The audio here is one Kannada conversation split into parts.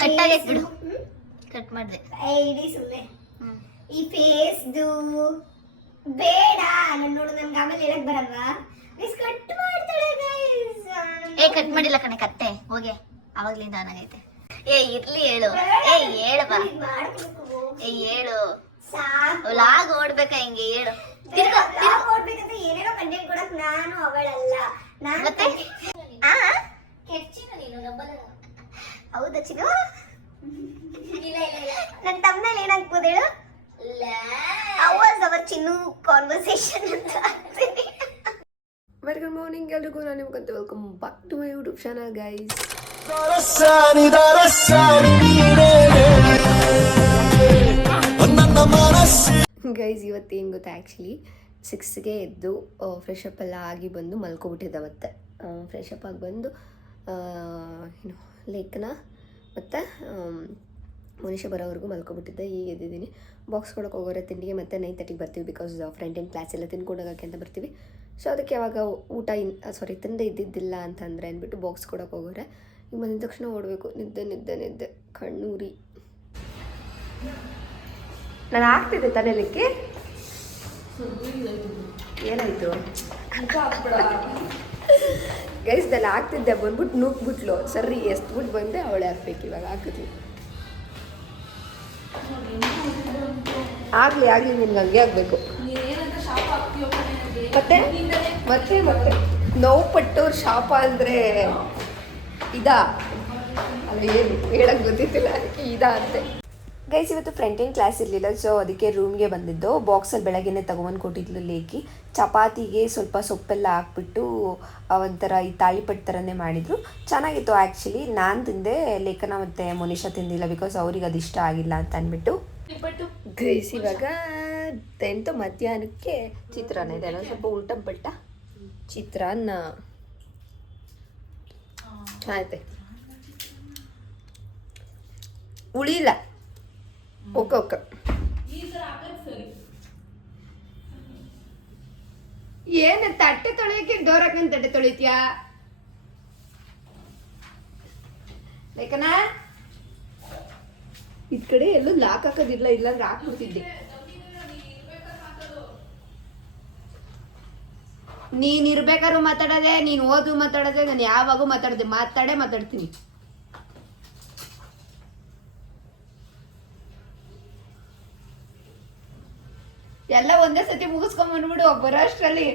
ಕಟ್ಟಾಗಿ ಬಿಡು ಕಟ್ ಮಾಡಿದೆ ಇಡೀ ಸುಮ್ಮನೆ ಈ ಫೇಸ್ದು ಬೇಡ ನಾನು ನೋಡು ನನ್ಗೆ ಆಮೇಲೆ ಹೇಳಕ್ ಬರಲ್ವಾ ಮಿಸ್ ಕಟ್ ಮಾಡ್ತಾಳೆ ಗೈಸ್ ಕಟ್ ಮಾಡಿಲ್ಲ ಕಣೆ ಕತ್ತೆ ಹೋಗೆ ಅವಾಗ್ಲಿಂದ ಅನಾಗೈತೆ ಇರ್ಲಿ ಹೇಳು ಹೇಳಪ್ಪ ಹೇಳು ಲಾಗ್ ಓಡ್ಬೇಕಾ ಹಿಂಗೆ ಹೇಳು ಓಡ್ಬೇಕಂತ ಏನೇನೋ ಕಂಟೆಂಟ್ ಕೊಡಕ್ ನಾನು ಅವಳಲ್ಲ ನಾನು ಮತ್ತೆ ಹೌದಾ ಚಿನ್ನು ನನ್ನ ತಮ್ಮನಲ್ಲಿ ಏನಾಗ್ಬೋದು ಹೇಳು ಅವರ್ ಚಿನ್ನು ಕಾನ್ವರ್ಸೇಷನ್ ಅಂತ ಆಗ್ತೀನಿ. ವೆರಿ ಗುಡ್ ಮಾರ್ನಿಂಗ್ ಎಲ್ರಿಗೂ ನಾನು ನಿಮ್ಗಂತ welcome back to my YouTube channel guys. Guys ಇವತ್ತು ಏನು ಗೊತ್ತಾ, ಆ್ಯಕ್ಚುಲಿ 6ಗೆ ಎದ್ದು ಫ್ರೆಶ್ ಅಪ್ ಎಲ್ಲ ಆಗಿ ಬಂದು ಮಲ್ಕೊಬಿಟ್ಟಿದ್ದೆ. ಮತ್ತೆ ಫ್ರೆಶ್ ಅಪ್ ಆಗಿ ಬಂದು ಏನು ಲೇಖನ ಮತ್ತು ಮನುಷ್ಯ ಬರೋವರೆಗೂ ಮಲ್ಕೊಬಿಟ್ಟಿದ್ದೆ. ಈಗ ಎದ್ದಿದ್ದೀನಿ. ಬಾಕ್ಸ್ ಕೊಡೋಕೆ ಹೋಗೋರೆ ತಿಂಡಿಗೆ ಮತ್ತು 9:30ಗೆ ಬರ್ತೀವಿ. ಬಿಕಾಸ್ ಫ್ರೆಂಡ್ ಆ್ಯಂಡ್ ಕ್ಲಾಸ್ ಎಲ್ಲ ತಿನ್ಕೊಂಡೋಗೋಕ್ಕೆ ಅಂತ ಬರ್ತೀವಿ. ಸೊ ಅದಕ್ಕೆ ಯಾವಾಗ ಊಟ ತಿಂದೆ ಇದ್ದಿದ್ದಿಲ್ಲ ಅಂತಂದರೆ ಅಂದ್ಬಿಟ್ಟು ಬಾಕ್ಸ್ ಕೊಡೋಕೆ ಹೋಗೋರೆ. ಈಗ ಬಂದಿದ ತಕ್ಷಣ ಓಡಬೇಕು. ನಿದ್ದೆ ಕಣ್ಣೂರಿ. ನಾನು ಆಗ್ತಿದ್ದೆ ತಲೆಲಿಕ್ಕೆ ಏನಾಯಿತು ಗೈಸ್, ನಾನು ಆಗ್ತಿದ್ದೆ. ಬಂದ್ಬಿಟ್ಟು ನೂಕ್ಬಿಟ್ಲು. ಸರಿ ಎಸ್ಬಿಟ್ಟು ಬಂದೆ. ಅವಳೆ ಹಾಕ್ಬೇಕು. ಇವಾಗ ಹಾಕಿದ್ವಿ. ಆಗಲಿ ನಿನ್ಗೆ ಹಂಗೆ ಆಗಬೇಕು. ಮತ್ತೆ ನೋವು ಪಟ್ಟವ್ರು ಶಾಪ ಅಂದರೆ ಇದಾ ಅಲ್ಲ, ಏನು ಹೇಳಕ್ಕೆ ಗೊತ್ತಿತ್ತಿಲ್ಲ. ಅದಕ್ಕೆ ಇದಾ ಅಂತೆ. ಗೈಸ್, ಇವತ್ತು ಫ್ರಂಟ್ ಎಂಡ್ ಕ್ಲಾಸ್ ಇರಲಿಲ್ಲ. ಸೊ ಅದಕ್ಕೆ ರೂಮ್ಗೆ ಬಂದಿದ್ದು. ಬಾಕ್ಸಲ್ಲಿ ಬೆಳಗ್ಗೆನೇ ತೊಗೊಂಡು ಕೊಟ್ಟಿದ್ಲು ಲೇಕಿ. ಚಪಾತಿಗೆ ಸ್ವಲ್ಪ ಸೊಪ್ಪೆಲ್ಲ ಹಾಕ್ಬಿಟ್ಟು ಒಂಥರ ಈ ತಾಳಿಪಟ್ಟು ಥರನೇ ಮಾಡಿದರು. ಚೆನ್ನಾಗಿತ್ತು ಆ್ಯಕ್ಚುಲಿ. ನಾನು ತಿಂದೆ, ಲೇಖನ ಮತ್ತು ಮೋನಿಶಾ ತಿಂದಿಲ್ಲ. ಬಿಕಾಸ್ ಅವ್ರಿಗೆ ಅದು ಇಷ್ಟ ಆಗಿಲ್ಲ ಅಂತ ಅಂದ್ಬಿಟ್ಟು. ಗೈಸ್, ಇವಾಗ ಮಧ್ಯಾಹ್ನಕ್ಕೆ ಚಿತ್ರಾನ್ನ ಇದೆ. ಅಲ್ಲ, ಸ್ವಲ್ಪ ಉಲ್ಟಂ ಪಲ್ಟ ಚಿತ್ರಾನ್ನ ಆಯ್ತೆ. ಉಳಿಲ್ಲ. ಓಕೆ ಏನು ತಟ್ಟೆ ತೊಳೆಯಕ್ಕೆ ಡೋರ್ ಹಾಕೊಂಡು ತಟ್ಟೆ ತೊಳಿತೀಯಾ ಲೇಖನ? ಇದ್ ಕಡೆ ಎಲ್ಲೂ ಲಾಕ್ ಹಾಕೋದಿಲ್ಲ, ಇಲ್ಲಾಂದ್ರೆ ಹಾಕ್ಬಿಡ್ತಿದ್ದೆ. ನೀನ್ ಇರ್ಬೇಕಾದ್ರು ಮಾತಾಡೋದೆ, ನೀನ್ ಓದು ಮಾತಾಡೋದೆ, ನಾನು ಯಾವಾಗೂ ಮಾತಾಡ್ತೀನಿ. ಎಲ್ಲ ಒಂದೇ ಸತಿ ಮುಗಿಸ್ಕೊಂಡ್ ಬಂದ್ಬಿಡು ಬರೋ ಅಷ್ಟರಲ್ಲಿ.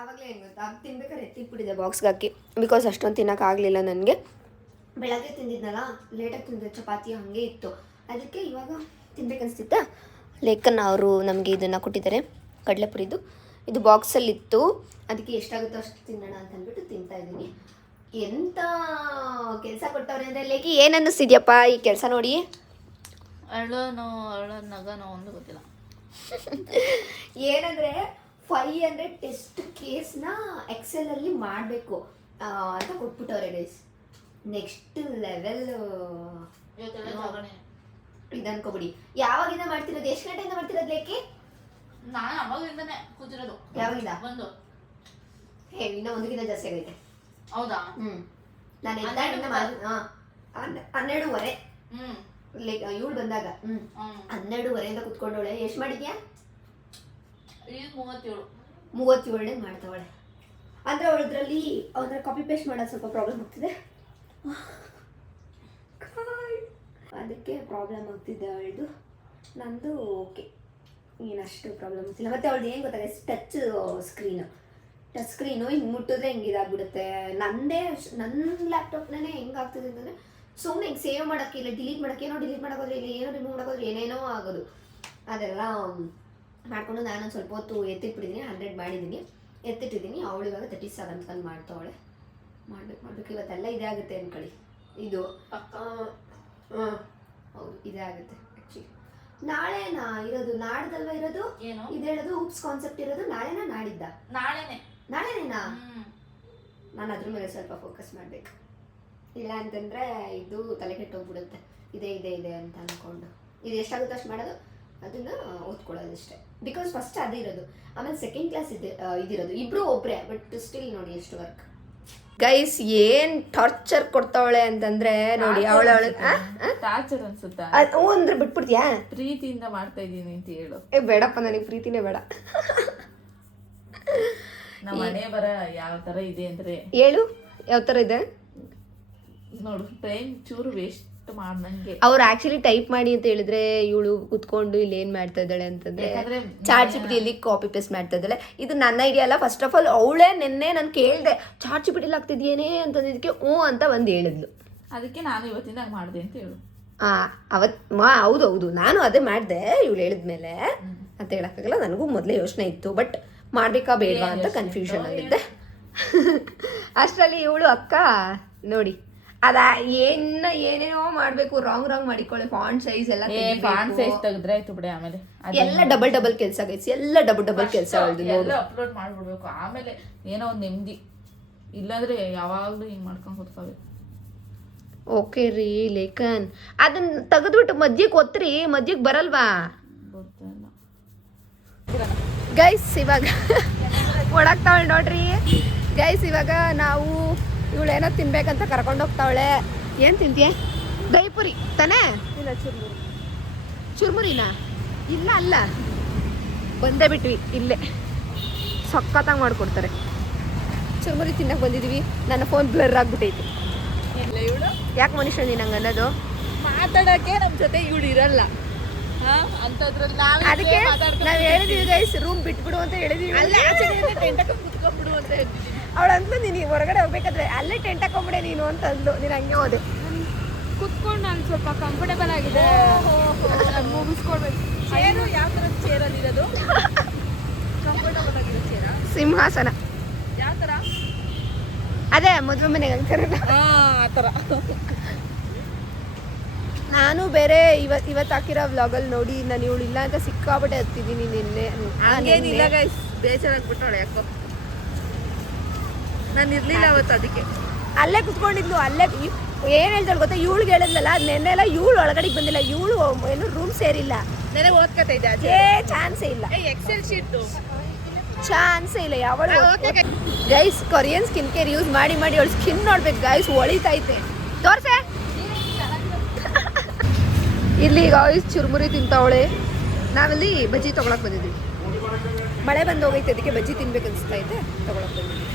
ಅವಾಗಲೇ ಏನು ಗೊತ್ತಾ, ತಿನ್ಬೇಕಾದ್ರೆ ಎತ್ತಿಟ್ಬಿಟ್ಟಿದೆ ಬಾಕ್ಸ್ಗೆ ಹಾಕಿ. ಬಿಕಾಸ್ ಅಷ್ಟೊಂದು ತಿನ್ನೋಕ್ಕಾಗಲಿಲ್ಲ ನನಗೆ. ಬೆಳಗ್ಗೆ ತಿಂದಿದ್ನಲ್ಲ, ಲೇಟಾಗಿ ತಿಂದಿದ್ದೆ. ಚಪಾತಿ ಹಾಗೆ ಇತ್ತು. ಅದಕ್ಕೆ ಇವಾಗ ತಿನ್ಬೇಕನ್ನಿಸ್ತಿತ್ತ. ಲೇಖನ್ ಅವರು ನಮಗೆ ಇದನ್ನು ಕೊಟ್ಟಿದ್ದಾರೆ, ಕಡಲೆಪುರಿದು. ಇದು ಬಾಕ್ಸಲ್ಲಿತ್ತು. ಅದಕ್ಕೆ ಎಷ್ಟಾಗುತ್ತೋ ಅಷ್ಟು ತಿನ್ನೋಣ ಅಂತ ಅಂದ್ಬಿಟ್ಟು ತಿಂತಾ ಇದ್ದೀನಿ. ಎಂಥ ಕೆಲಸ ಕೊಟ್ಟವ್ರೆ ಅಂದರೆ ಲೇಖಿ, ಏನು ಅನ್ನಿಸ್ತಿದ್ಯಪ್ಪ ಈ ಕೆಲಸ ನೋಡಿ? ನಗನೋ ಒಂದು ಗೊತ್ತಿಲ್ಲ. ಏನಂದರೆ 500 ಟೆಸ್ಟ್ ಕೇಸ್ನ ಎಕ್ಸೆಲಲ್ಲಿ ಮಾಡಬೇಕು ಅಂತ ಕೊಟ್ಬಿಟ್ಟವ್ರೆ ಗೈಸ್. ನೆಕ್ಸ್ಟ್ ಲೆವೆಲ್ ಇದು ಅನ್ಕೋಬಿಡಿ. ಯಾವಾಗಿಂದ ಮಾಡ್ತಿರೋದು? ಎಷ್ಟು ಗಂಟೆಯಿಂದ ಮಾಡ್ತಿರೋದು ಲೇಖಿ? ನಾನು ಅವಾಗಿಂದನೇ ಕೂತಿರೋದು. ಯಾವಾಗಿಂದ? ಇನ್ನೂ 1 ದಿನ ಜಾಸ್ತಿ ಆಗೈತೆ. ಹೌದಾ? ನಾನು 12:30 ಇವಳು ಬಂದಾಗ 12:30 ಕುತ್ಕೊಂಡವಳೆ. ಎಷ್ಟು ಮಾಡಿದ್ಯಾ? 37 ಮಾಡ್ತಾವಳೆ. ಅಂದರೆ ಅವಳದ್ರಲ್ಲಿ ಅವ್ರ ಕಾಪಿ ಪೇಸ್ಟ್ ಮಾಡೋದು ಸ್ವಲ್ಪ ಪ್ರಾಬ್ಲಮ್ ಆಗ್ತಿದೆ. ಅದಕ್ಕೆ ಪ್ರಾಬ್ಲಮ್ ಆಗ್ತಿದೆ ಅವಳದು. ನಂದು ಓಕೆ, ಏನಷ್ಟು ಪ್ರಾಬ್ಲಮ್ ಆಗ್ತಿಲ್ಲ. ಮತ್ತು ಅವಳದು ಏನು ಗೊತ್ತಾಗ, ಟಚ್ ಸ್ಕ್ರೀನು ಹಿಂಗೆ ಮುಟ್ಟಿದ್ರೆ ಹಿಂಗೆ ಇದಾಗ್ಬಿಡುತ್ತೆ. ನನ್ನ ಲ್ಯಾಪ್ಟಾಪ್ನೇ ಹೆಂಗಾಗ್ತದೆ ಅಂತಂದರೆ, ಸುಮ್ಮನೆ ಹಿಂಗೆ ಸೇವ್ ಮಾಡೋಕ್ಕೆ, ಇಲ್ಲ ಡಿಲೀಟ್ ಮಾಡೋಕ್ಕೆ, ಏನೋ ಡಿಲೀಟ್ ಮಾಡೋದ್ರೆ, ಇಲ್ಲ ಏನೋ ರಿಮೂವ್ ಮಾಡೋದ್ರೆ ಏನೇನೋ ಆಗೋದು. ಅದೆಲ್ಲ ಮಾಡಿಕೊಂಡು ನಾನು ಸ್ವಲ್ಪ ಹೊತ್ತು ಎತ್ತಿಟ್ಬಿಟ್ಟಿದ್ದೀನಿ. 100 ಮಾಡಿದ್ದೀನಿ, ಎತ್ತಿಟ್ಟಿದ್ದೀನಿ. ಅವಳು ಇವಾಗ 37 ತಂದು ಮಾಡ್ತಾವಳೆ. ಮಾಡ್ಬೇಕು ಇವತ್ತೆಲ್ಲ ಇದೇ ಆಗುತ್ತೆ ಅಂದ್ಕೊಳ್ಳಿ. ಇದು ಹೌದು, ಇದೇ ಆಗುತ್ತೆ ಆ್ಯಕ್ಚುಲಿ. ನಾಳೆನಾ ಇರೋದು? ನಾಡ್ದಲ್ವಾ ಇರೋದು? ಇದು ಹೇಳೋದು ಉಪ್ಸ್ ಕಾನ್ಸೆಪ್ಟ್ ಇರೋದು ನಾಳೆನಾ ನಾಡಿದ್ದ? ನಾಳೆನೇನಾ? ನಾನು ಅದ್ರ ಮೇಲೆ ಸ್ವಲ್ಪ ಫೋಕಸ್ ಮಾಡಬೇಕು. ಇಲ್ಲ ಅಂತಂದರೆ ಇದು ತಲೆ ಕೆಟ್ಟೋಗ್ಬಿಡುತ್ತೆ. ಇದೆ ಅಂತ ಅಂದ್ಕೊಂಡು. ಇದು ಎಷ್ಟಾಗುತ್ತೋ ಅಷ್ಟು ಮಾಡೋದು. ಅದನ್ನ ಓದ್ಕೊಳ್ಳೋದಷ್ಟೇ. ಬಿಕಾಸ್ ಫಸ್ಟ್ ಅದೇ ಇರೋದು, ಆಮೇಲೆ ಸೆಕೆಂಡ್ ಕ್ಲಾಸ್ ಇದಿರೋದು. ಇಬ್ರು ಒಬ್ರೆ, ಬಟ್ ಸ್ಟಿಲ್ ನೋಡಿ ಎಷ್ಟು ವರ್ಕ್. ಗೈಸ್ ಏನ್ ಟಾರ್ಚರ್ ಕೊಡ್ತಾವಳೆ ಅಂತಂದ್ರೆ ನೋಡಿ, ಅವಳವಳು ಟಾರ್ಚರ್ ಅನ್ಸುತ್ತಾ? ಅಂದ್ರೆ ಬಿಟ್ಬಿಡ್ತೀಯಾ? ಪ್ರೀತಿಯಿಂದ ಮಾಡ್ತಾ ಇದೀನಿ ಅಂತ ಹೇಳು. ಬೇಡಪ್ಪ, ನನಗೆ ಪ್ರೀತಿನೇ ಬೇಡ. ನಮ್ಮ ಮನೆ ಬರ ಯಾವ ತರ ಇದೆ ಅಂದ್ರೆ ಹೇಳು, ಯಾವ ತರ ಇದೆ ನೋಡು. ಟ್ರೈನ್ ಚೂರು ವೇಸ್ಟ್ ಮಾಡ್ದಂಗೆ. ಅವ್ರು ಆಕ್ಚುಲಿ ಟೈಪ್ ಮಾಡಿ ಅಂತ ಹೇಳಿದ್ರೆ ಇವಳು ಕುತ್ಕೊಂಡು ಇಲ್ಲಿ ಏನ್ ಮಾಡ್ತಾ ಇದ್ದಾಳೆ ಅಂತಂದ್ರೆ ಚಾಟ್ ಜಿಪಿಟಿಯಲ್ಲಿ ಕಾಪಿ ಪೇಸ್ಟ್ ಮಾಡ್ತಾ ಇದ್ದಾಳೆ. ಇದು ನನ್ನ ಐಡಿಯಾ ಅಲ್ಲ. ಫಸ್ಟ್ ಆಫ್ ಆಲ್ ಅವಳೇ ನಿನ್ನೆ ನಾನು ಕೇಳಿದೆ ಚಾಟ್ ಜಿಪಿಟಿಲಿ ಆಗ್ತಿದ್ಯೇನೆ ಅಂತಂದಿದ್ದಕ್ಕೆ ಅಂತ ಬಂದು ಹೇಳಿದ್ಲು. ಅದಕ್ಕೆ ನಾನು ಇವತ್ತಿಂದ ಮಾಡಿದೆ ಅಂತ ಹೇಳು. ಹೌದು, ನಾನು ಅದೇ ಮಾಡಿದೆ ಇವಳು ಹೇಳಿದ್ಮೇಲೆ ಅಂತ ಹೇಳಕ್ಕಾಗಲ್ಲ. ನನಗೂ ಮೊದಲೇ ಯೋಚನೆ ಇತ್ತು, ಬಟ್ ಮಾಡ್ಬೇಕಾ ಬೇಡವಾ ಅಂತ ಕನ್ಫ್ಯೂಷನ್ ಆಗಿದ್ದೆ. ಅಷ್ಟರಲ್ಲಿ ಇವಳು ಅಕ್ಕ ನೋಡಿ ಏನೇನೋ ಮಾಡ್ಬೇಕು, ರಾಂಗ್ ಮಾಡಿಕೊಳ್ಳಿ. ಫಾಂಟ್ ಸೈಜ್ ಎಲ್ಲ ಫಾಂಟ್ ಸೈಜ್ ತೆಗೆದ್ರೆ ಆಯ್ತು ಬಿಡಿ. ಆಮೇಲೆ ಎಲ್ಲ ಡಬಲ್ ಕೆಲಸ ಗೈಸ್, ಎಲ್ಲ ಡಬಲ್ ಕೆಲಸ ಅಪ್ಲೋಡ್ ಮಾಡ್ಬಿಡ್ಬೇಕು. ಆಮೇಲೆ ಏನೋ ಒಂದು ನೆಮ್ಮದಿ. ಇಲ್ಲಾಂದ್ರೆ ಯಾವಾಗ್ಲೂ ಹಿಂಗ್ ಮಾಡ್ಕೊಂಡ್ ಕೂತ್ಕೋಬೇಕು. ಓಕೆ ರೀ ಲೇಖನ್, ಅದನ್ನ ತೆಗೆದ್ಬಿಟ್ಟು ಮಜ್ಜಿಗೆ ಒತ್ತರಿ, ಮಜ್ಜಿಗೆ ಬರಲ್ವಾ ಗೈಸ್? ಇವಾಗ ಓಡಾಕ್ತಾವಳೆ ನೋಡ್ರಿ ಗೈಸ್. ಇವಾಗ ನಾವು ಇವಳೇನೋ ತಿನ್ಬೇಕಂತ ಕರ್ಕೊಂಡು ಹೋಗ್ತಾವಳೆ. ಏನು ತಿಂತೀಯ? ದಹಿಪುರಿ ತಾನೇ? ಇಲ್ಲ, ಚುರ್ಮುರಿ. ಚುರ್ಮುರಿನಾ? ಇಲ್ಲ ಅಲ್ಲ, ಬಂದೇ ಬಿಟ್ವಿ. ಇಲ್ಲೇ ಸಖತ್ತಾಗಿ ಮಾಡ್ಕೊಡ್ತಾರೆ. ಚುರ್ಮುರಿ ತಿನ್ನಕ್ಕೆ ಬಂದಿದ್ವಿ. ನನ್ನ ಫೋನ್ ಬ್ಲರ್ ಆಗ್ಬಿಟ್ಟೈತಿ. ಇವಳು ಯಾಕೆ ಮನುಷ್ಯ ನೀನು ಹಂಗೆ ಅನ್ನೋದು? ಮಾತಾಡಕ್ಕೆ ನಮ್ಮ ಜೊತೆ ಇವಳು ಇರಲ್ಲ ಅಂತದ್ರಲ್ಲಿ ಅದಕ್ಕೆ ನಾವು ಹೇಳಿದೀವಿ ಗೈಸ್, ರೂಮ್ ಬಿಟ್ಬಿಡು ಅಂತ ಹೇಳಿದೀವಿ. ಟೆಂಟಕ್ಕೆ ಕುತ್ಕೊಂಡ್ಬಿಡು ಅಂತ ಹೇಳ್ತಿದ್ದೀನಿ. ಅವಳಂತೂ ನೀನು ಹೊರಗಡೆ ಹೋಗ್ಬೇಕಾದ್ರೆ ಅಲ್ಲೇ ಟೆಂಟ್ ಹಾಕೊಂಬಿಡೆ ನೀನು ಅಂತ ಅಂದ್ಲು. ನೀನು ಹಂಗೆ ಹೋದೆ. ಕುತ್ಕೊಂಡು ನಾನು ಸ್ವಲ್ಪ ಕಂಫರ್ಟೇಬಲ್ ಆಗಿದೆ, ಮುಗಿಸ್ಕೊಡ್ಬೇಕು. ಚೇರು ಯಾವ ಥರದ ಚೇರಲ್ಲಿ ಇರೋದು? ಕಂಫರ್ಟಬಲ್ ಆಗಿರೋ ಚೇರ? ಸಿಂಹಾಸನ. ಯಾವ ಥರ? ಅದೇ ಮದುವೆ ಮನೆಗೆ ಅಂತಾರಲ್ಲ ಆ ಥರ. ನಾನು ಬೇರೆ ಇವತ್ತು ಹಾಕಿರೋ ವ್ಲಾಗಲ್ಲಿ ನೋಡಿ ನಾನು ಇವಳು ಇಲ್ಲ ಅಂತ ಸಿಕ್ಕಾಪಟ್ಟೆ ಹತ್ತಿದ್ದೀನಿ ನಿನ್ನೆ. ಹಂಗೇನಿಲ್ಲ ಗೈಸ್, ಬೇಜಾರಾಗ್ಬಿಟ್ಟವಳೆ ಯಾಕೋ. ನಾನು ಇರ್ಲಿಲ್ಲ ಅವತ್ತು, ಅದಕ್ಕೆ ಅಲ್ಲೇ ಕುತ್ಕೊಂಡಿದ್ಲು. ಅಲ್ಲೇ ಏನು ಹೇಳ್ತಾಳೆ ಗೊತ್ತಾ? ಇವಳಿಗೆ ಹೇಳಿದ್ಲಲ್ಲ, ನೆನ್ನೆಲ್ಲ ಇವಳು ಒಳಗಡೆಗೆ ಬಂದಿಲ್ಲ. ಇವಳು ಏನು ರೂಮ್ ಸೇರಿಲ್ಲ. ನನಗೆ ಓದ್ಕತಾ ಇದ್ದೆ. ಚಾನ್ಸೇ ಇಲ್ಲ. ಎಕ್ಸೆಲ್ ಶೀಟ್ ಚಾನ್ಸೇ ಇಲ್ಲ. ಯಾವಳು guys Korean skin care use ಮಾಡಿ ಅವಳು ಸ್ಕಿನ್ ನೋಡ್ಬೇಕು ಗೈಸ್, ಹೊಳಿತೈತೆ. ತೋರ್ಸೆ ಇಲ್ಲಿ ಗೈಸ್ ಚುರುಮುರಿ ತಿಂತಾವಳೆ. ನಾವಲ್ಲಿ ಬಜ್ಜಿ ತೊಗೊಳಕ್ ಬಂದಿದ್ವಿ. ಮಳೆ ಬಂದು ಹೋಗೈತೆ, ಅದಕ್ಕೆ ಬಜ್ಜಿ ತಿನ್ಬೇಕು ಅನಿಸ್ತಾ ಐತೆ, ತೊಗೊಳಕ್ ಬಂದಿದ್ವಿ.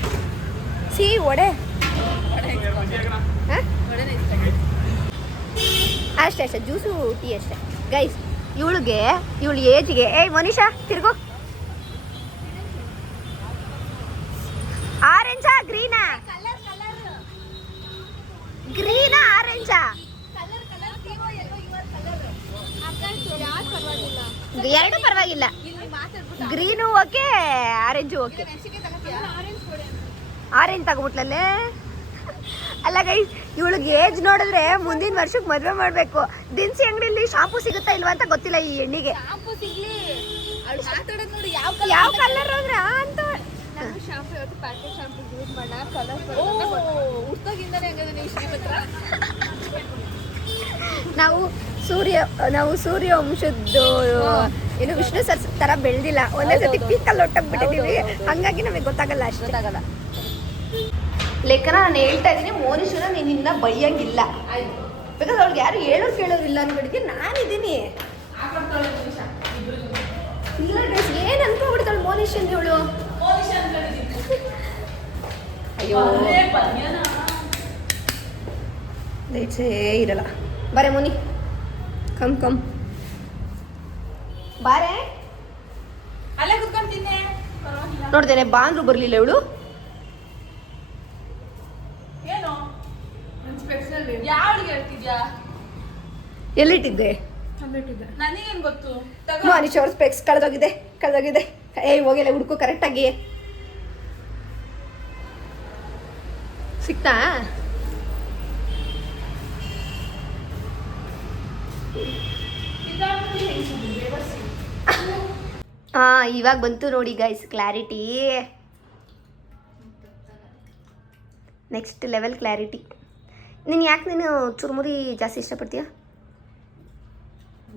ವಡೆ ಅಷ್ಟೇ ಜ್ಯೂಸು ಟೀ ಅಷ್ಟೇ ಗೈಸ್. ಇವಳ ಏಜ್ಗೆ ಮನೀಷಾ ತಿರ್ಗೋ. ಆರೆಂಜಾ ಗ್ರೀನಾ? ಗ್ರೀನಾ ಆರೆಂಜಾ? ಎರಡು ಪರವಾಗಿಲ್ಲ. Green okay, orange okay. Orange ತಗೋಬಿಟ್ಲಲ್ಲೇ. ಅಲ್ಲ ಗೈಸ್, ಇವಳಿಗೆ ಏಜ್ ನೋಡಿದ್ರೆ ಮುಂದಿನ ವರ್ಷಕ್ಕೆ ಮದುವೆ ಮಾಡಬೇಕು. ದಿನಸಿ ಅಂಗಡಿಯಲ್ಲಿ ಶಾಂಪೂ ಸಿಗುತ್ತಾ ಇಲ್ವಾ ಅಂತ ಗೊತ್ತಿಲ್ಲ ಈ ಹೆಣ್ಣಿಗೆ. ಯಾವ ಕಲರ್ ಅಂದ್ರೆ ಅಂತ ನಾವು ಸೂರ್ಯ ವಂಶದ್ದು ಏನು ವಿಷ್ಣು ಸರ್ ತರ ಬೆಳೆದಿಲ್ಲ. ಒಂದೇ ಸತಿ ಪೀಕಲ್ಲಿ ಒಟ್ಟೋಗ್ಬಿಟ್ಟಿದೀವಿ, ಹಂಗಾಗಿ ನಮಗೆ ಗೊತ್ತಾಗಲ್ಲ, ಅಷ್ಟಾಗಲ್ಲ. ಲೇಖನ ನಾನು ಹೇಳ್ತಾ ಇದ್ದೀನಿ, ಮೋನಿಶನ ನೀನು ಇನ್ನ ಬೈಯಂಗಿಲ್ಲ. ಬಿಕಾಸ್ ಅವ್ಳಿಗೆ ಯಾರು ಹೇಳೋರು ಕೇಳೋರಿಲ್ಲ ಅನ್ಬಿಟ್ಟಿಗೆ ನಾನಿದ್ದೀನಿ. ಇಲ್ಲ ಗೈಸ್, ಏನು ಅನ್ಕೊಂಡ್ಬಿಡ್ತಾಳೆ ಮೋನಿಶನ್ ಇವಳು. ಅಯ್ಯೋ ಲೈಟ್ಸೇ ಇರಲ್ಲ. ಬಾರೆ ಮೋನಿ, ಕಮ್ ಬಾರೆ. ಅಲ್ಲೇ ಕುತ್ಕೊಂಡ್ತೀನಿ. ನೋಡ್ದೇನೆ ಬಾ ಅಂದ್ರೂ ಬರ್ಲಿಲ್ಲ ಇವಳು. ಏನು ಯಾವ್ದು ಹೇಳ್ತಿದ್ಯಾ? ಎಲ್ಲಿಟ್ಟಿದ್ದೆ? ನನಗೇನ್ ಗೊತ್ತು? ಮನುಷ್ಯ ಅವ್ರ ಸ್ಪೆಕ್ಸ್ ಕಳೆದೋಗಿದೆ. ಹೋಗಿಲ್ಲ, ಹುಡುಕು ಕರೆಕ್ಟಾಗಿ ಸಿಕ್ತಾ? ಇವಾಗ ಬಂತು ನೋಡಿ guys clarity. Next level clarity. ನೀನು ಚುರುಮುರಿ ಜಾಸ್ತಿ ಇಷ್ಟಪಡ್ತೀಯಾ?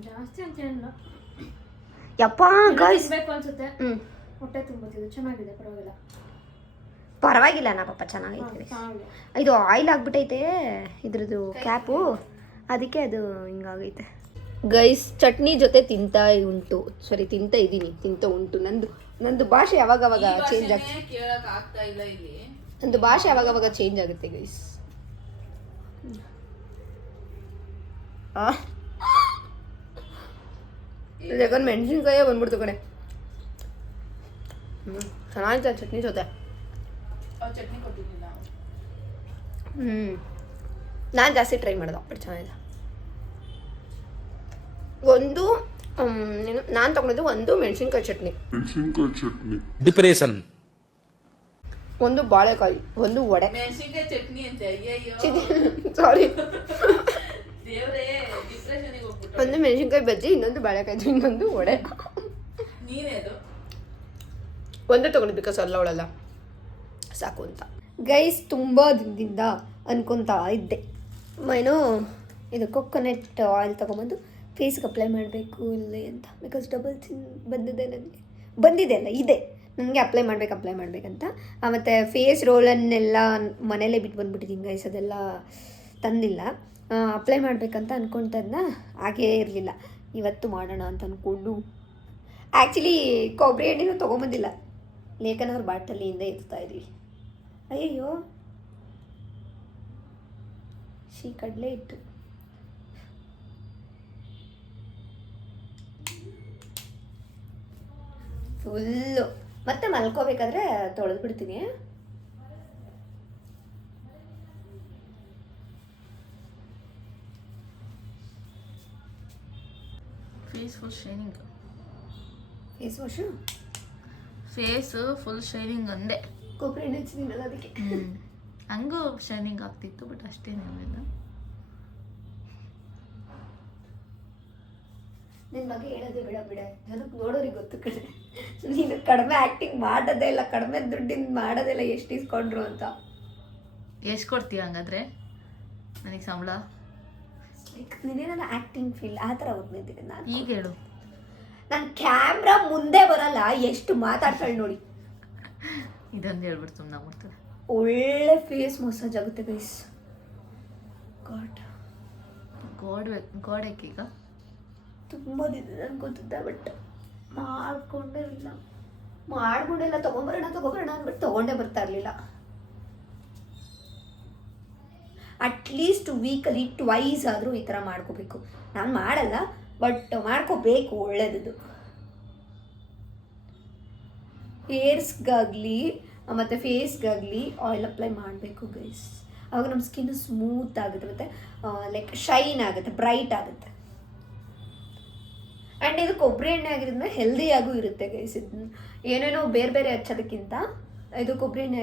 ಜಾಸ್ತಿ ಅಂತ ಹೇಳಿಲ್ಲ, ಯಪ್ಪ ಗೈಸ್ ತಿನ್ಬೇಕು ಅನ್ಸುತ್ತೆ. ಹ್ಞೂ ಹೊಟ್ಟೆ ತುಂಬುತ್ತಿದೆ, ಚೆನ್ನಾಗಿದೆ, ಪರವಾಗಿಲ್ಲ. ಪರವಾಗಿಲ್ಲ ನಾ ಪಾಪ ಚೆನ್ನಾಗೈತೆ. ಚೆನ್ನಾಗಿದೆ. ಇದು ಆಯಿಲ್ ಆಗ್ಬಿಟ್ಟೈತೆ ಇದ್ರದ್ದು ಕ್ಯಾಪು, ಅದಕ್ಕೆ ಅದು ಹಿಂಗಾಗೈತೆ. ಗೈಸ್ ಚಟ್ನಿ ಜೊತೆ ತಿಂತಾ ಉಂಟು. ನಂದು ಭಾಷೆ ಯಾವಾಗವಾಗ ಚೇಂಜ್ ಆಗ್ತದೆ. ಕೇಳಕ್ ಆಗ್ತಾ ಇಲ್ಲ ಇಲ್ಲಿ. ನಂದು ಭಾಷೆ ಯಾವಾಗವಾಗ ಚೇಂಜ್ ಆಗುತ್ತೆ ಗೈಸ್. ಜಗನ್ ಮೆಣಸಿನ್ಕಾಯೇ ಬಂದ್ಬಿಡ್ತು ಕಡೆ. ಚೆನ್ನಾಗಿತ್ತು ಚಟ್ನಿ ಜೊತೆ. ಅವ್ರು ಚಟ್ನಿ ಕೊಟ್ಟಿದ್ದಿಲ್ಲ. ನಾನು ಜಾಸ್ತಿ ಟ್ರೈ ಮಾಡಿದೆ, ಬಟ್ ಚೆನ್ನಾಗಿದೆ. ಒಂದು ನಾನು ತಗೊಂಡಿದ್ದು ಒಂದು ಮೆಣಸಿನ್ಕಾಯಿ ಚಟ್ನಿ, ಡಿಪ್ರೆಷನ್, ಒಂದು ಬಾಳೆಕಾಯಿ, ಒಂದು ವಡೆ. ಮೆಣಸಿನ್ಕಾಯಿ ಚಟ್ನಿ ಅಂತೆ. ಅಯ್ಯಯ್ಯೋ ಸಾರಿ, ದೇವ್ರೇ, ಡಿಪ್ರೆಷನ್ಗೆ ಹೋಗ್ಬಿಟ್ಟು. ಒಂದು ಮೆಣಸಿನ್ಕಾಯಿ ಬಜ್ಜಿ, ಇನ್ನೊಂದು ಬಾಳೆಕಾಯಿ, ಇನ್ನೊಂದು ವಡೆ. ನೀನೇ ಅದು ಒಂದೇ ತಗೊಂಡು ಬಿಕಾಸ್ ಅಲ್ಲ ಸಾಕು ಅಂತ. ಗೈಸ್ ತುಂಬ ದಿನದಿಂದ ಅನ್ಕೊತಾ ಇದ್ದೆ ಏನೋ ಇದು ಕೊಕೊನಟ್ ಆಯಿಲ್ ತೊಗೊಂಬಂದು ಫೇಸ್ಗೆ ಅಪ್ಲೈ ಮಾಡಬೇಕು ಇಲ್ಲಿ ಅಂತ. ಬಿಕಾಸ್ ಡಬಲ್ ಚಿನ್ ಬಂದಿದೆ ಅಲ್ಲ ಇದೆ, ನನಗೆ ಅಪ್ಲೈ ಮಾಡಬೇಕಂತ. ಮತ್ತು ಫೇಸ್ ರೋಲನ್ನೆಲ್ಲ ಮನೇಲೇ ಬಿಟ್ಟು ಬಂದುಬಿಟ್ಟಿದ್ದೀನಿ ಗೈಸ್, ಅದೆಲ್ಲ ತಂದಿಲ್ಲ. ಅಪ್ಲೈ ಮಾಡಬೇಕಂತ ಅಂದ್ಕೊಳ್ತದನ್ನ ಹಾಗೇ ಇರಲಿಲ್ಲ. ಇವತ್ತು ಮಾಡೋಣ ಅಂತ ಅಂದ್ಕೊಂಡು ಆ್ಯಕ್ಚುಲಿ ಕೊಬ್ಬರಿ ಎಣ್ಣೆನೂ ತೊಗೊಂಬಂದಿಲ್ಲ, ಲೇಖನವ್ರ ಬಾಟಲಿಯಿಂದ ಎತ್ತಾ ಇದ್ದೀವಿ. ಅಯ್ಯಯ್ಯೋ ಕಡಲೆ ಹಿಟ್ಟು ಫುಲ್ಲು. ಮತ್ತೆ ಮಲ್ಕೋಬೇಕಾದ್ರೆ ತೊಳೆದು ಬಿಡ್ತೀನಿ. Face full shining. Face wash face full shining ಅಂದೆ. ಕೊಬ್ಬರಿ ಎಣ್ಣೆ ಹಚ್ಚಿದ್ದೀನಲ್ಲ ಅದಕ್ಕೆ. ಹಂಗೂ ಶೈನಿಂಗ್ ಆಗ್ತಿತ್ತು, ಬಟ್ ಅಷ್ಟೇನಿಲ್ಲ. ನಿನ್ನ ಬಗ್ಗೆ ಹೇಳೋದೇ ಬಿಡ ಜನಕ್ಕೆ ನೋಡೋರಿಗೆ ಗೊತ್ತು ಕಡೆ. ನೀನು ಕಡಿಮೆ ಆ್ಯಕ್ಟಿಂಗ್ ಮಾಡೋದೇ ಇಲ್ಲ, ಕಡಿಮೆ ದುಡ್ಡಿಂದ ಮಾಡೋದೇ ಇಲ್ಲ, ಎಷ್ಟು ಇಸ್ಕೊಂಡ್ರು ಅಂತ. ಎಷ್ಟು ಕೊಡ್ತೀಯ ಹಂಗಾದ್ರೆ ನನಗೆ ಸಂಬಳ? ಲೈಕ್ ನೀನೇನಲ್ಲ ಆ್ಯಕ್ಟಿಂಗ್ ಫೀಲ್ ಆ ಥರ ಹೋಗ್ತಿದ್ದೀನಿ ನಾನು. ಈಗ ಹೇಳು. ನಾನು ಕ್ಯಾಮ್ರಾ ಮುಂದೆ ಬರಲ್ಲ, ಎಷ್ಟು ಮಾತಾಡ್ತಾಳೆ ನೋಡಿ. ಇದೊಂದು ಹೇಳ್ಬಿಟ್ಟು ಸುಮ್ಮನೆ ಮಾಡ್ತಾರೆ. ಒಳ್ಳೆ ಫೇಸ್ ಮಸಾಜ್ ಆಗುತ್ತೆ ಗೈಸ್. ಗೋಡೆಗೆ ಈಗ ತುಂಬ ದಿನ ಅನ್ಕೋತಿದ್ದೆ, ಬಟ್ ಮಾಡ್ಕೊಂಡಿಲ್ಲ ತೊಗೊಂಬರೋಣ ಅಂದ್ಬಿಟ್ಟು ತೊಗೊಂಡೇ ಬರ್ತಾ ಇರಲಿಲ್ಲ. ಅಟ್ಲೀಸ್ಟ್ ವೀಕಲ್ಲಿ ಟ್ವೈಸ್ ಆದರೂ ಈ ಥರ ಮಾಡ್ಕೋಬೇಕು. ನಾನು ಮಾಡಲ್ಲ, ಬಟ್ ಮಾಡ್ಕೋಬೇಕು, ಒಳ್ಳೇದು. ಹೇರ್ಸ್ಗಾಗಲಿ ಮತ್ತು ಫೇಸ್ಗಾಗಲಿ ಆಯಿಲ್ ಅಪ್ಲೈ ಮಾಡಬೇಕು ಗೈಸ್. ಆವಾಗ ನಮ್ಮ ಸ್ಕಿನ್ ಸ್ಮೂತ್ ಆಗುತ್ತೆ, ಮತ್ತು ಲೈಕ್ ಶೈನ್ ಆಗುತ್ತೆ, ಬ್ರೈಟ್ ಆಗುತ್ತೆ. ಆ್ಯಂಡ್ ಇದು ಕೊಬ್ಬರಿ ಎಣ್ಣೆ ಆಗಿರೋದ್ರಿಂದ ಹೆಲ್ದಿಯಾಗೂ ಇರುತ್ತೆ ಗೈಸ್. ಇದು ಏನೇನೋ ಬೇರೆ ಬೇರೆ ಹಚ್ಚೋದಕ್ಕಿಂತ ಇದು ಕೊಬ್ಬರಿ ಎಣ್ಣೆ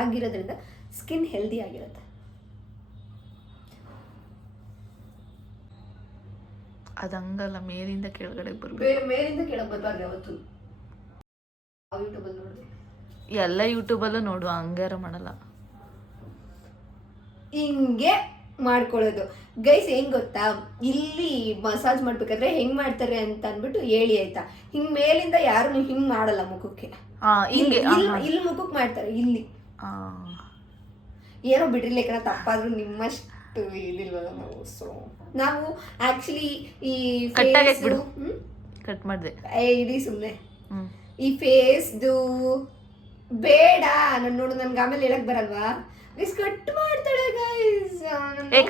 ಆಗಿರೋದ್ರಿಂದ ಸ್ಕಿನ್ ಹೆಲ್ದಿ ಆಗಿರುತ್ತೆ. ಅದು ಹಂಗಲ್ಲ, ಮೇಲಿಂದ ಕೆಳಗಡೆ ಬರ್ಬೇಕು. ಮೇಲಿಂದ ಕೆಳಗೆ ಬರಬಾರ್ದು ಯಾವತ್ತು. ಯೂಟ್ಯೂಬಲ್ಲಿ ನೋಡಿದೆ, ಎಲ್ಲ ಯೂಟ್ಯೂಬಲ್ಲೂ ನೋಡುವ, ಹಂಗಾರ ಮಾಡಲ್ಲ. ಹಿಂಗೆ ಮಾಡ್ಕೊಳ್ಳೋದು ಗೈಸ್. ಹೆಂಗ್ ಗೊತ್ತಾ, ಇಲ್ಲಿ ಮಸಾಜ್ ಮಾಡ್ಬೇಕಾದ್ರೆ ಹೆಂಗ್ ಮಾಡ್ತಾರೆ ಅಂತ ಅಂದ್ಬಿಟ್ಟು ಹೇಳಿ ಆಯ್ತಾ. ಹಿಂಗ್ ಮೇಲಿಂದ ಯಾರು ಹಿಂಗ್ ಮಾಡಲ್ಲ ಮುಖಕ್ಕೆ, ಇಲ್ಲಿ ಮುಖಕ್ಕೆ ಮಾಡ್ತಾರೆ. ಇಲ್ಲಿ ಏನೋ ಬಿಡ್ರಿ ಲೇಖನ, ತಪ್ಪಾದ್ರೂ ನಿಮ್ಮಷ್ಟು ಇದಿಲ್ವಲ್ಲ ನಾವು. ಸೊ ನಾವು ಆಕ್ಚುಲಿ ಈ ಕಟ್ ಮಾಡಿದೆ ಇಡೀ ಸುಮ್ಮನೆ ಈ ಫೇಸ್ದು ಬೇಡ. ನಾನು ನೋಡು, ನನ್ಗೆ ಆಮೇಲೆ ಹೇಳಕ್ ಬರಲ್ವಾ, ಕಟ್ ಮಾಡ್ತಾಳೆ ಗೈಸ್.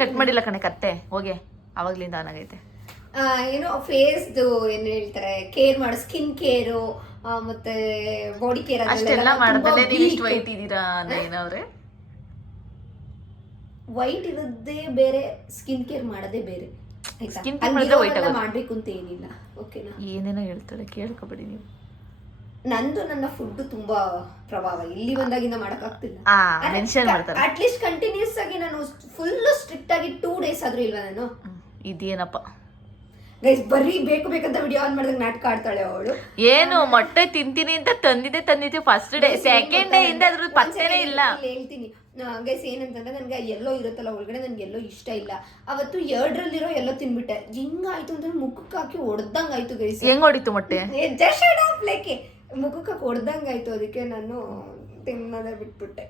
ಕಟ್ ಮಾಡಿಲ್ಲ ಕಣೆ, ಕತ್ತೆ ಹೋಗಿ ಅವಾಗ್ಲಿಂದ ಆನಾಗೈತೆ. ಏನೋ ಫೇಸ್ದು ಏನು ಹೇಳ್ತಾರೆ, ಕೇರ್ ಮಾಡೋ ಸ್ಕಿನ್ ಕೇರು ಮತ್ತೆ ಬಾಡಿ ಕೇರ್ ಅಷ್ಟೆಲ್ಲ ಮಾಡಿದ್ರೆ ನೀವು ಇಷ್ಟು ವೈಟ್ ಇದ್ದೀರಾ ಏನವ್ರೆ? ವೈಟ್ ಇರೋದೇ ಬೇರೆ, ಸ್ಕಿನ್ ಕೇರ್ ಮಾಡೋದೇ ಬೇರೆ ಆಯ್ತಾ. ಸ್ಕಿನ್ ಕೇರ್ ಮಾಡಿದ್ರೆ ವೈಟ್ ಆಗೋದು ಮಾಡ್ಬೇಕು ಅಂತ ಏನಿಲ್ಲ, ಓಕೆನಾ? ಏನೇನೋ ಹೇಳ್ತಾರೆ, ಕೇಳ್ಕೊಬೇಡಿ ನೀವು. ನಂದು ನನ್ನ ಫುಡ್ ತುಂಬಾ ಪ್ರಭಾವ, ಇಲ್ಲಿ ಬಂದಾಗಿಂದ ಮಾಡಕ್ಕಾಗ್ತಿಲ್ಲ. ಮೆನ್ಷನ್ ಮಾಡ್ತಾರೆ. ಅಟ್ಲೀಸ್ಟ್ ಕಂಟಿನ್ಯೂಸ್ ಆಗಿ ನಾನು ಫುಲ್ ಸ್ಟ್ರಿಕ್ಟ್ ಆಗಿ 2 days ಆದ್ರೂ ಇಲ್ವಾ ನಾನು? ಇದೇನಪ್ಪ ಗೈಸ್, ಬರೀ ಬೇಕು ಬೇಕಂತ ವಿಡಿಯೋ ಆನ್ ಮಾಡಿದಾಗ ನಾಟಕ ಆಡ್ತಾಳೆ ಅವಳು. ಏನು ಮೊಟ್ಟೆ ತಿಂತೀನಿ ಅಂತ ತಂದಿದ್ದೆ ಫಸ್ಟ್ ಡೇ, ಸೆಕೆಂಡ್ ಡೇ ಇಂದ ಅದ್ರ ಪತ್ತೆನೇ ಇಲ್ಲ. ಹೇಳ್ತೀನಿ, ಗೈಸ್ ಏನಂತಂದ್ರೆ ನನಗೆ ಎಲ್ಲೋ ಇರುತ್ತಲ್ಲ ಒಳಗಡೆ ನನಗೆ ಎಲ್ಲೋ ಇಷ್ಟ ಇಲ್ಲ. ಅವತ್ತು 2ರಲ್ಲಿರೋ ಎಲ್ಲೋ ತಿನ್ಬಿಟ್ಟೆ. ಹೆಂಗಾಯ್ತು ಅಂತಂದ್ರೆ ಮುಖಕ್ಕೆ ಹಾಕಿ ಹೊಡೆದಂಗಾಯ್ತು ಗೈಸ್. ಹೆಂಗ್ ಹೊಡಿತು ಮೊಟ್ಟೆ? ಲೇಕೆ ಮುಖಕ್ಕೆ ಹಾಕಿ ಹೊಡೆದಂಗಾಯ್ತು. ಅದಕ್ಕೆ ನಾನು ತಿನ್ನೋದೇ ಬಿಟ್ಬಿಟ್ಟೆ.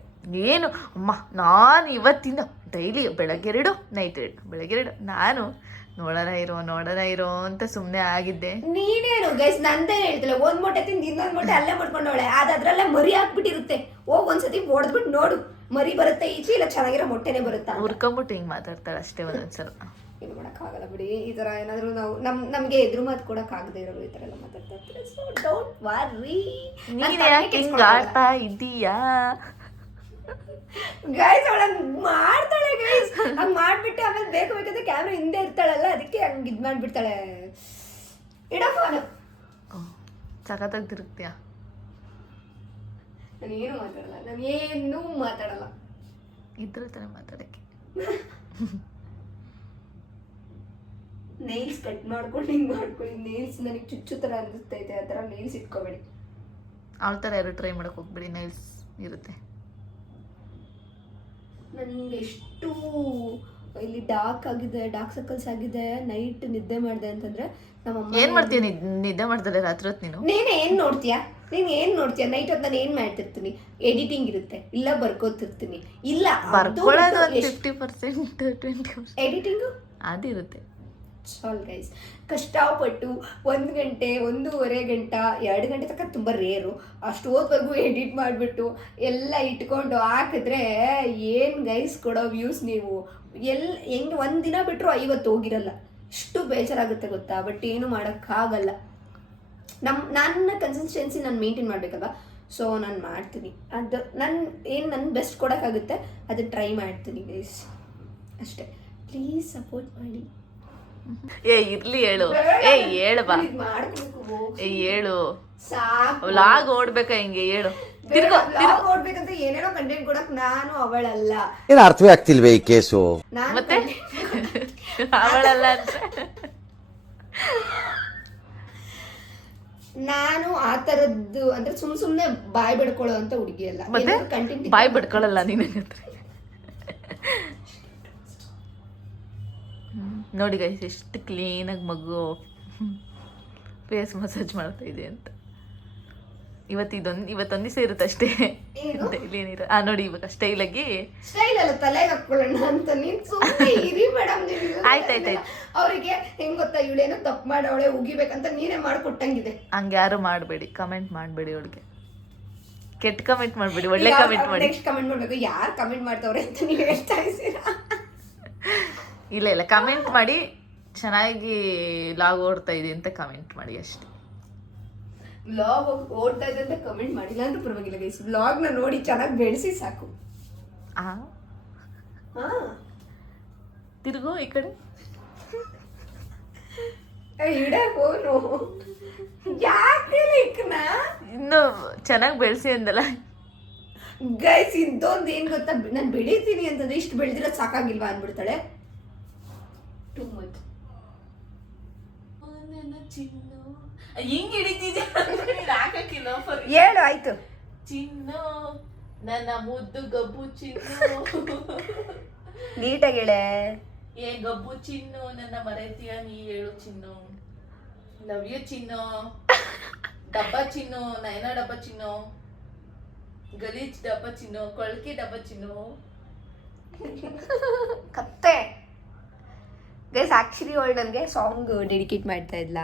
ಏನು ಅಮ್ಮ, ನಾನು ಇವತ್ತಿಂದ ಡೈಲಿ ಬೆಳಗ್ಗೆ 2 ನೈಟ್ 2 ಬೆಳಗ್ಗೆ 2 ನಾನು ನೋಡೋಣ ಇರೋ ಅಂತ ಸುಮ್ಮನೆ ಆಗಿದ್ದೆ. ನೀನೇನು ಗೈಸ್ ನಂದೇ ಹೇಳ್ತಿಲ್ಲ, ಒಂದ್ ಮೊಟ್ಟೆ ತಿಂದು ಇನ್ನೊಂದ್ ಮೊಟ್ಟೆ ಅಲ್ಲೇ ಮಾಡ್ಕೊಂಡವಳೆ. ಅದ್ರಲ್ಲೇ ಮರಿ ಹಾಕ್ಬಿಟ್ಟಿರುತ್ತೆ. ಹೋಗ್ ಒಂದ್ಸತಿ ಹೊಡೆದ್ಬಿಟ್ಟು ನೋಡು, ಮರಿ ಬರುತ್ತೆ ಈಚೆ, ಇಲ್ಲ ಚೆನ್ನಾಗಿರೋ ಮೊಟ್ಟೆನೆ ಬರುತ್ತಾ. ಹುರ್ಕೊಂಬಿಟ್ಟು ಹಿಂಗ್ ಮಾತಾಡ್ತಾಳೆ ಅಷ್ಟೇ ಒಂದೊಂದ್ಸಲ. ಏನು ಮಾಡೋಕ್ಕಾಗಲ್ಲ ಬಿಡಿ. ಈ ಥರ ಏನಾದರೂ ನಾವು ನಮಗೆ ಎದುರು ಮಾತು ಕೊಡೋಕೆ ಆಗದೆ ಇರೋರು ಈ ಥರ ಎಲ್ಲ ಮಾತಾಡ್ತಾ ಇರ್ತಾರೆ. So don't worry. ನೀನ್ ಯಾಕೆ ಹಿಂಗ್ ಆಡ್ತಾ ಇದ್ದೀಯಾ ಗೈಸ್? ಅವಳು ಮಾಡ್ತಾಳೆ ಗೈಸ್, ಹಂಗೆ ಮಾಡ್ಬಿಟ್ಟು ಆಮೇಲೆ ಬೇಕಂದ್ರೆ ಕ್ಯಾಮ್ರಾ ಹಿಂದೆ ಇರ್ತಾಳಲ್ಲ, ಅದಕ್ಕೆ ಹಂಗೆ ಇದು ಮಾಡಿಬಿಡ್ತಾಳೆ. ಇಡೋ ಫೋನು. ಸಖತ್ತಾಗಿ ತಿರುಗ್ತೀಯಾ? ನಾನು ಏನು ಮಾತಾಡಲ್ಲ. ಇದ್ರ ಥರ ಮಾತಾಡಕ್ಕೆ. ನೈಲ್ಸ್ ಕಟ್ ಮಾಡ್ಕೊಂಡು ಹಿಂಗೆ ಮಾಡ್ಕೊಳ್ಳಿ. ನೈಲ್ಸ್ ನನಗೆ ಚುಚ್ಚು ಥರ ಅನಿಸ್ತೈತೆ. ಆ ಥರ ನೈಲ್ಸ್ ಇಟ್ಕೋಬೇಡಿ. ಅವಳ ಥರ ಯಾರು ಟ್ರೈ ಮಾಡಕ್ಕೆ ಹೋಗ್ಬೇಡಿ, ನೈಲ್ಸ್ ಇರುತ್ತೆ. ನನಗೆ ಎಷ್ಟು ಇಲ್ಲಿ ಡಾರ್ಕ್ ಸರ್ಕಲ್ಸ್ ಆಗಿದೆ. ನೈಟ್ ನಿದ್ದೆ ಮಾಡಿದೆ ಅಂತಂದ್ರೆ ನಮ್ಮಮ್ಮ ಏನ್ ಮಾಡ್ತೀಯ? ನಿದ್ದೆ ಮಾಡ್ತಾರೆ ರಾತ್ರಿ ಹೊತ್ತು ನೀನು? ನೀನು ಏನು ನೋಡ್ತೀಯಾ ನೈಟ್ ಹೊತ್ತು ನಾನು ಏನು ಮಾಡ್ತಿರ್ತೀನಿ? ಎಡಿಟಿಂಗ್ ಇರುತ್ತೆ, ಇಲ್ಲ ಬರ್ಕೋತಿರ್ತೀನಿ, ಇಲ್ಲ ಬರ್ಕೊಳ್ಳೋದು ಒಂದು 50% 20% ಎಡಿಟಿಂಗು ಅದಿರುತ್ತೆ. ಸಾಲ್ ಗೈಸ್, ಕಷ್ಟಪಟ್ಟು 1 ಗಂಟೆ 1.5 ಗಂಟೆ 2 ಗಂಟೆ ತನಕ ತುಂಬ ರೇರು. ಅಷ್ಟೊತ್ವರೆಗೂ ಎಡಿಟ್ ಮಾಡಿಬಿಟ್ಟು ಎಲ್ಲ ಇಟ್ಕೊಂಡು ಹಾಕಿದ್ರೆ ಏನು ಗೈಸ್ ಕೊಡೋ ವ್ಯೂಸ್ ನೀವು. ಹೆಂಗೆ ಒಂದಿನ ಬಿಟ್ಟರು 50 ಹೋಗಿರಲ್ಲ. ಇಷ್ಟು ಬೇಜಾರಾಗುತ್ತೆ ಗೊತ್ತಾ. ಬಟ್ ಏನು ಮಾಡೋಕ್ಕಾಗಲ್ಲ. ನನ್ನ ಕನ್ಸಿಸ್ಟೆನ್ಸಿ ನಾನು ಮೇಂಟೈನ್ ಮಾಡಬೇಕಲ್ವ. ಸೊ ನಾನು ಮಾಡ್ತೀನಿ. ಅದು ನನ್ನ ಬೆಸ್ಟ್ ಕೊಡೋಕ್ಕಾಗುತ್ತೆ ಅದು ಟ್ರೈ ಮಾಡ್ತೀನಿ ಗೈಸ್, ಅಷ್ಟೇ. ಪ್ಲೀಸ್ ಸಪೋರ್ಟ್ ಮಾಡಿ. ಇರ್ಲಿ ಹೇಳು. ಹೇಳು ಬಾ. ಹೇಳು. ಸಾಕು. ವ್ಲಾಗ್ ಓಡ್ಬೇಕಾ ಹಿಂಗೆ? ಹೇಳು. ಓಡ್ಬೇಕಂತ ಏನೇನೋ ಕಂಟೆಂಟ್ ಕೊಡಕ್ ನಾನು ಅವಳಲ್ಲ. ಏನು ಅರ್ಥವೇ ಆಗ್ತಿಲ್ವೇ ಈ ಕೇಸು? ಮತ್ತೆ ಅವಳಲ್ಲ ಅಂದ್ರೆ ನಾನು ಆ ತರದ್ದು ಅಂದ್ರೆ ಸುಮ್ನೆ ಬಾಯ್ ಬಿಡ್ಕೊಳ್ಳೋ ಅಂತ ಹುಡುಗಿ ಅಲ್ಲ. ಮತ್ತೆ ಕಂಟೆಂಟ್ ಬಾಯ್ ಬಿಡ್ಕೊಳ್ಳಲ್ಲ ನೀನು. ನೋಡಿ ಗೈಸ್ ಎಷ್ಟು ಕ್ಲೀನಾಗಿ ಮಗು ಫೇಸ್ ಮಸಾಜ್ ಮಾಡ್ತಾ ಇದೆ ಅಂತ. ಇವತ್ತೊಂದು ದಿವಸ ಇರುತ್ತೆ ಅಷ್ಟೇ, ಡೈಲಿ ಏನಿರ. ನೋಡಿ ಇವಾಗ ಸ್ಟೈಲ್ ಅಲ್ಲ ತಲೆಗೆ ಹಾಕೊಳ್ಳೋಣ ಅಂತ. ನೀನ್ ಸುಮ್ಮನೆ ಇರಿ ಮೇಡಮ್. ಆಯ್ತಾಯ್ತು. ಅವ್ರಿಗೆ ಹೆಂಗ್ ಗೊತ್ತಾ, ಇವಳೇನೋ ತಪ್ಪು ಮಾಡವಳೆ ಉಗಿಬೇಕಂತ ನೀನೇ ಮಾಡ್ಕೊಟ್ಟಂಗಿದೆ. ಹಂಗೆ ಯಾರು ಮಾಡಬೇಡಿ, ಕಮೆಂಟ್ ಮಾಡಬೇಡಿ ಅವಳಿಗೆ. ಕೆಟ್ಟ ಕಮೆಂಟ್ ಮಾಡಬೇಡಿ, ಒಳ್ಳೆ ಕಮೆಂಟ್ ಮಾಡಿ. ನೆಕ್ಸ್ಟ್ ಕಮೆಂಟ್ ಮಾಡ್ಬೇಕು, ಯಾರು ಕಮೆಂಟ್ ಮಾಡ್ತಾವ್ರೆ ಅಂತ ನೀವು ಹೇಳ್ತಾ ಇದ್ದೀರಾ. ಇಲ್ಲ ಕಮೆಂಟ್ ಮಾಡಿ, ಚೆನ್ನಾಗಿ ಲಾಗ್ ಓಡ್ತಾ ಇದೆ ಅಂತ ಕಮೆಂಟ್ ಮಾಡಿ ಅಷ್ಟೇ. ವ್ಲಾಗ್ ಓಡ್ತಾ ಇದೆ ಅಂತ ಕಮೆಂಟ್ ಮಾಡಿಲ್ಲ ಅಂತ ಪರವಾಗಿಲ್ಲ ಗೈಸ್. ವ್ಲಾಗ್ನ ನೋಡಿ ಚೆನ್ನಾಗಿ ಬೆಳೆಸಿ ಸಾಕು. ತಿರುಗು ಈ ಕಡೆ. ಇಡೇ ಫೋನು ಯಾಕೆ ಇನ್ನು ಚೆನ್ನಾಗಿ ಬೆಳೆಸಿ ಅಂದಲ್ಲ ಗೈಸ್. ಇದೊಂದು ಏನ್ ಗೊತ್ತಾ, ನಾನು ಬೆಳಿತೀನಿ ಅಂತಂದ್ರೆ ಇಷ್ಟು ಬೆಳೆದಿರೋದು ಸಾಕಾಗಿಲ್ವಾ ಅಂದ್ಬಿಡ್ತಾಳೆ. Too much. ಹಿಂಗ್ ಹಿಡಿತಿದ್ಯಾ? ಹೇಳು ಆಯ್ತು. ಚಿನ್ನು ನನ್ನ ಮುದ್ದು ಗಬ್ಬು ಚಿನ್ನು. ನೀಟಾಗಿ ಹೇಳೆ. ಗಬ್ಬು ಚಿನ್ನು ನನ್ನ ಮರೆತೀಯ ನೀ ಹೇಳು ಚಿನ್ನು. ಲವ್ ಯು ಚಿನ್ನು. ಡಬ್ಬ ಚಿನ್ನು, ನಯನ ಡಬ್ಬ ಚಿನ್ನು, ಗಲೀಜ್ ಡಬ್ಬ ಚಿನ್ನು, ಕೊಳಕೆ ಡಬ್ಬ ಚಿನ್ನು. ಕತ್ತೆ ಗೈಸ್. ಆಕ್ಚುಲಿ ಅವಳು ನನಗೆ ಸಾಂಗ್ ಡೆಡಿಕೇಟ್ ಮಾಡ್ತಾ ಇದ್ಲ.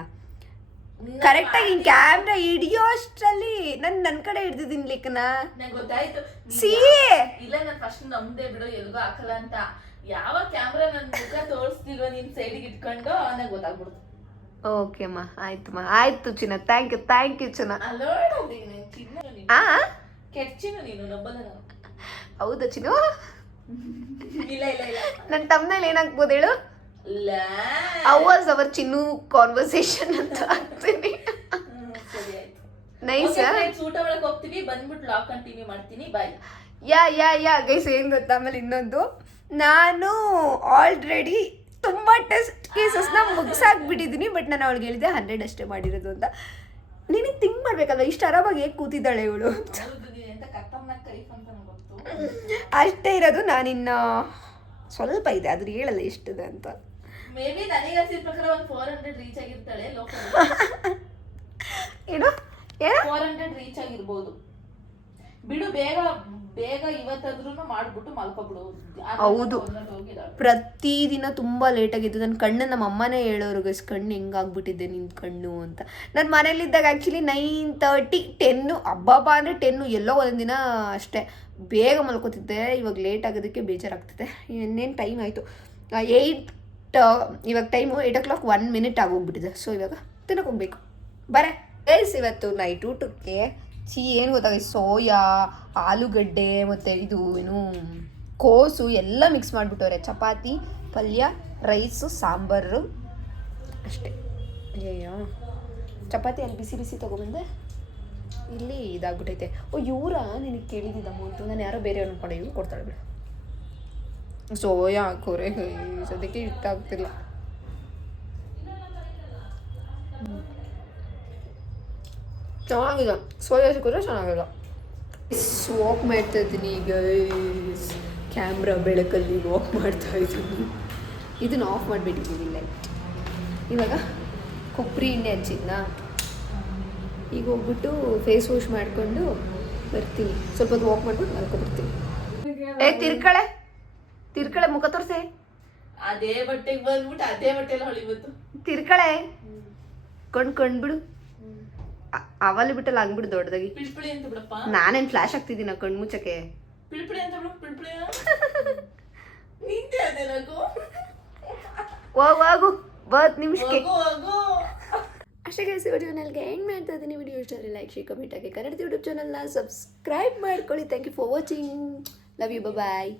ಕರೆಕ್ಟಾಗಿ ಕ್ಯಾಮ್ರಾ ಹಿಡಿಯೋ ಅಷ್ಟರಲ್ಲಿ ನನ್ನ ಕಡೆ ಹಿಡ್ದಿದ್ದೀನಿ ಲೇಖನ. ನಂಗೆ ಗೊತ್ತಾಯ್ತು. ಇಲ್ಲ ನಾನು ಫಸ್ಟ್ ನಮ್ದೇ ಬಿಡು, ಎಲ್ಗೂ ಹಾಕಲ್ಲ ಅಂತ. ಯಾವ ಕ್ಯಾಮ್ರಾ ನನ್ನ ಮುಖ ತೋರಿಸ್ತಿಲ್ವ ನೀನ್ ಸೈಡಿಗೆ ಇಟ್ಕೊಂಡು ನಂಗೆ ಗೊತ್ತಾಗ್ಬಿಡ್ತು. ಓಕೆ ಅಮ್ಮ, ಆಯ್ತಮ್ಮ, ಆಯ್ತು ಚಿನ್ನ. ಥ್ಯಾಂಕ್ ಯು ಚಿನ್ನ. ಕೆಚ್ಚಿನು ನೀನು ನಂಬಲ್ಲ ನಾನು. ಹೌದಾ ಚಿನ್ನು? ಇಲ್ಲ ನನ್ನ ತಮ್ಮನಲ್ಲಿ ಏನಾಗ್ಬೋದು ಹೇಳು? ಅವರ್ ಚಿನ್ನು ಕಾನ್ವರ್ಸೇಷನ್ ಅಂತ ಹಾಕ್ತೀನಿ. ನೈಸ್. ಊಟ ಒಳಗೆ ಹೋಗ್ತೀವಿ, ಬಂದ್ಬಿಟ್ಟು ಲಾಗ್ ಕಂಟಿನ್ಯೂ ಮಾಡ್ತೀನಿ. ಬಾಯ್. ಯಾ ಗೈಸ್, ಏನ್ ಗೊತ್ತಾ, ಆಮೇಲೆ ಇನ್ನೊಂದು, ನಾನು ಆಲ್ರೆಡಿ ತುಂಬಾ ಟೆಸ್ಟ್ ಕೇಸಸ್ನ ಮುಗಿಸಾಕ್ಬಿಟ್ಟಿದ್ದೀನಿ. ಬಟ್ ನಾನು ಅವಳಿಗೆ ಹೇಳಿದೆ 100 ಅಷ್ಟೇ ಮಾಡಿರೋದು ಅಂತ. ನಿನಗೆ ಥಿಂಕ್ ಮಾಡ್ಬೇಕಲ್ವ, ಇಷ್ಟು ಆರಾಮಾಗಿ ಹೇಗೆ ಕೂತಿದ್ದಾಳೆ ಇವಳು ಅಂತ. ಅಷ್ಟೇ ಇರೋದು. ನಾನಿನ್ನ ಸ್ವಲ್ಪ ಇದೆ, ಅದ್ರ ಹೇಳಲ್ಲ ಎಷ್ಟಿದೆ ಅಂತ. ಮೇ ಬಿ ನನಗೆ ಅನ್ಸಿದ ಪ್ರಕಾರ ಒಂದು 400 ರೀಚ್ ಆಗಿರ್ತಾಳೆ ಲೋಕಲ್. ಏನು 400 ರೀಚ್ ಆಗಿರ್ಬೋದು. ಬಿಡು, ಬೇಗ ಬೇಗ ಇವತ್ತಾದ್ರೂ ಮಾಡ್ಬಿಟ್ಟು ಮಲ್ಕೊಬಿಡು. ಹೌದು. ಪ್ರತಿದಿನ ತುಂಬ ಲೇಟಾಗಿದ್ದು. ನನ್ನ ಕಣ್ಣು ನಮ್ಮ ಅಮ್ಮನೇ ಹೇಳೋರು ಗೈಸ್, ಕಣ್ಣು ಹೆಂಗಾಗ್ಬಿಟ್ಟಿದ್ದೆ ನಿನ್ನ ಕಣ್ಣು ಅಂತ. ನನ್ನ ಮನೇಲಿದ್ದಾಗ ಆ್ಯಕ್ಚುಲಿ 9:30 10 ಹಬ್ಬ ಅಂದರೆ 10 ಎಲ್ಲೋ ಒಂದಿನ ಅಷ್ಟೇ ಬೇಗ ಮಲ್ಕೋತಿದ್ದೆ. ಇವಾಗ ಲೇಟ್ ಆಗೋದಕ್ಕೆ ಬೇಜಾರಾಗ್ತಿದೆ. ಇನ್ನೇನು ಟೈಮ್ ಆಯಿತು 8, ಇವಾಗ ಟೈಮು 8 o'clock 1 minute ಆಗೋಗ್ಬಿಟ್ಟಿದೆ. ಸೊ ಇವಾಗ ತಿನ್ನಕ್ಕೆ ಹೋಗ್ಬೇಕು. ಬರೇ ಗೈಸ್, ಇವತ್ತು ನೈಟ್ ಊಟಕ್ಕೆ ಏನು ಗೊತ್ತಾಗ, ಸೋಯಾ, ಆಲೂಗಡ್ಡೆ ಮತ್ತು ಇದು ಏನು ಕೋಸು ಎಲ್ಲ ಮಿಕ್ಸ್ ಮಾಡಿಬಿಟ್ಟವ್ರೆ. ಚಪಾತಿ, ಪಲ್ಯ, ರೈಸು, ಸಾಂಬಾರು ಅಷ್ಟೇ. ಅಯ್ಯೋ, ಚಪಾತಿ ಅಲ್ಲಿ ಬಿಸಿ ಬಿಸಿ ತೊಗೊಬಂದೆ, ಇಲ್ಲಿ ಇದಾಗ್ಬಿಟ್ಟೈತೆ. ಓ ಇವರ ನಿನಗೆ ಕೇಳಿದ್ದಿದ್ದು ಅಮೌಂಟು, ನಾನು ಯಾರೋ ಬೇರೆ ಅನ್ಕೊಂಡೆ, ಇವ್ರು ಕೊಡ್ತಾಳೆ ಬಿಡು. ಸೋಯಾ ಹಾಕೋರೆ ಸದ್ಯಕ್ಕೆ ಇಷ್ಟ ಆಗ್ತಿಲ್ಲ. ಚೆನ್ನಾಗಿದೆ, ಸೋಯಾ ಸಿಕ್ಕಿದ್ರೆ ಚೆನ್ನಾಗಿಲ್ಲ. ವಾಕ್ ಮಾಡ್ತಾ ಇದ್ದೀನಿ ಈಗ, ಕ್ಯಾಮ್ರಾ ಬೆಳಕಲ್ಲಿ ವಾಕ್ ಮಾಡ್ತಾ ಇದ್ದೀನಿ. ಇದನ್ನು ಆಫ್ ಮಾಡಿಬಿಟ್ಟಿದ್ದೀನಿ ಲೈಟ್. ಇವಾಗ ಕೊಬ್ಬರಿ ಎಣ್ಣೆ ಹಚ್ಚಿದ್ನ, ಈಗ ಹೋಗ್ಬಿಟ್ಟು ಫೇಸ್ ವಾಶ್ ಮಾಡಿಕೊಂಡು ಬರ್ತೀನಿ. ಸ್ವಲ್ಪ ಹೊತ್ತು ವಾಕ್ ಮಾಡ್ಬಿಟ್ಟು ಮಲ್ಕೊಬಿಡ್ತೀನಿ. ತಿರ್ಕಳೆ ಮುಖ ತೋರಿಸೆ. ಅದೇ ಬಟ್ಟೆಗೆ ಬಂದ್ಬಿಟ್ಟು ಅದೇ ಬಟ್ಟೆಲ್ಲ ಹೊಳಿಬೋದು. ತಿರ್ಕಳೆ ಕಂಡ್ಬಿಡು. ಅವಲ್ಲಿ ಬಿಟ್ಟಲ್ಲ ಹಂಗ್ಬಿಡು ದೊಡ್ಡದಾಗಿ. ಪಿಳ್ಪಿಳಿ ಅಂತ ಬಿಡಪ್ಪ. ನಾನೇನು ಫ್ಲಾಶ್ ಆಗ್ತಿದ್ದೀನ ಕಣ್ಣು ಮುಚ್ಚಕ್ಕೆ? ಪಿಳ್ಪಿಳಿ ಅಂತ ಬಿಡು. ಪಿಳ್ಪಿಳಿ ನಿಂತೆ ಅದೇ ನಗು. ಹೋಗು 10 ನಿಮಿಷಕ್ಕೆ ಹೋಗು. ಅಷ್ಟೇ ಕೆಲಸ ವಿಡಿಯೋನಲ್ಲಿ ಎಂಡ್ ಮಾಡ್ತಾ ಇದ್ದೀನಿ. ವಿಡಿಯೋ ಇಷ್ಟ ಆದರೆ ಲೈಕ್, ಶೇರ್, ಕಮೆಂಟ್ ಆಗಿ ಕನ್ನಡ ಯೂಟ್ಯೂಬ್ ಚಾನಲ್ನ ಸಬ್ಸ್ಕ್ರೈಬ್ ಮಾಡ್ಕೊಳ್ಳಿ. Thank you for watching. Love you. Bye.